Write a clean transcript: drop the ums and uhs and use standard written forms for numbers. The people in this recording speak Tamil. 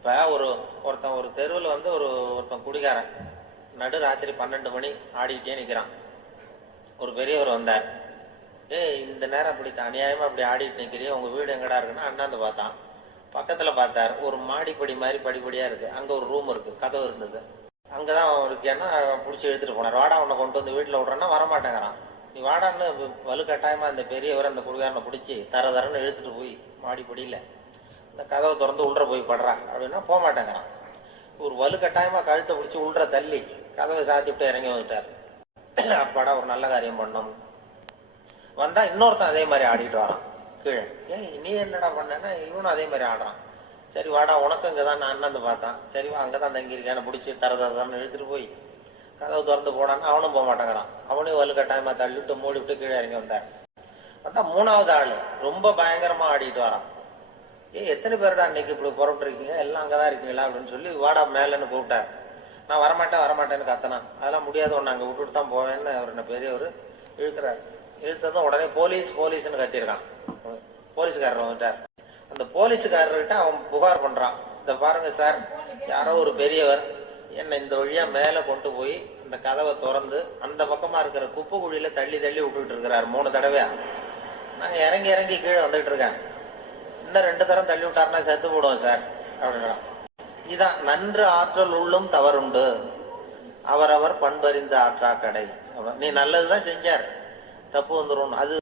இப்போ ஒருத்தன் தெருவில் ஒருத்தன் குடிகாரன் நடு ராத்திரி 12 மணி ஆடிக்கிட்டே நிற்கிறான். ஒரு பெரியவர் வந்தார். இந்த நேரம் அப்படி அநியாயமாக அப்படி ஆடிட்டு நிற்கிறியே, உங்கள் வீடு எங்கடா இருக்குன்னா அண்ணாந்து பார்த்தான். பக்கத்தில் பார்த்தார், ஒரு மாடிப்படி மாதிரி படிப்படியாக இருக்குது. அங்கே ஒரு ரூம் இருக்குது, கதவு இருந்தது. அங்கே தான் இருக்கேன்னா பிடிச்சி இழுத்துட்டு போனார். வாடா உன்னை கொண்டு வந்து வீட்டில் விட்றேன்னா வரமாட்டேங்கிறான். நீ வாடான்னு வலுக்கட்டாயமாக அந்த பெரியவர் அந்த குடிகாரனை பிடிச்சி தரன்னு இழுத்துட்டு போய் மாடிப்படியில் இந்த கதவை திறந்து உள்ள போய் படுறா அப்படின்னா போக மாட்டேங்கிறான். ஒரு வலுக்கட்டாயமாக கழுத்தை பிடிச்சி உள்ள தள்ளி கதவை சாத்தி விட்டு இறங்கி வந்துட்டார். அப்பாடா ஒரு நல்ல காரியம் பண்ணோம். வந்தா இன்னொருத்தன் அதே மாதிரி ஆடிட்டு வரான் கீழே. நீ என்னடா பண்ணேன்னா இவனும் அதே மாதிரி ஆடுறான். சரி வாடா உனக்கு இங்கே தான் நான் அண்ணாந்து பார்த்தான். சரி வா அங்கே தான் தங்கியிருக்கேன்னு பிடிச்சி தரன்னு இழுத்துட்டு போய் கதவு திறந்து போடான்னு அவனும் போக மாட்டேங்கிறான். அவனையும் வலுக்கட்டாயமாக தள்ளிவிட்டு மூடி விட்டு கீழே இறங்கி வந்தார். வந்தா மூணாவது ஆள் ரொம்ப பயங்கரமா ஆடிட்டு வரான். எத்தனை பேருடா இன்னைக்கு இப்படி புறப்பட்டுருக்கீங்க, எல்லாம் அங்கே தான் இருக்கீங்களா அப்படின்னு சொல்லி வாடா மேலேன்னு கூப்பிட்டார். நான் வரமாட்டேன்னு கத்தனா. அதெல்லாம் முடியாது, ஒன்று அங்கே விட்டுட்டு தான் போவேன்னு அவர் என்ன பெரியவர் இழுக்கிறார். இழுத்ததும் உடனே போலீஸ்ன்னு கத்திருக்கான். போலீஸ்காரர் வந்துட்டார். அந்த போலீஸுக்காரர்கிட்ட அவன் புகார் பண்றான். இந்த பாருங்க சார், யாரோ ஒரு பெரியவர் என்னை இந்த வழியா மேலே கொண்டு போய் அந்த கதவை திறந்து அந்த பக்கமா இருக்கிற குப்பை குழியில தள்ளி விட்டுட்டு இருக்கிறார் 3 தடவையா. நாங்க இறங்கி கீழே வந்துட்டு இருக்கேன். இன்னும் 2 தரம் தள்ளி விட்டாருன்னா செத்து போடுவோம் சார் அப்படின்றான். இதான் நன்று ஆற்றல் உள்ளும் தவறுண்டு, அவரவர் பண்பறிந்த ஆற்றா கடை. நீ நல்லதுதான் செஞ்சார், தப்பு வந்துடும். அது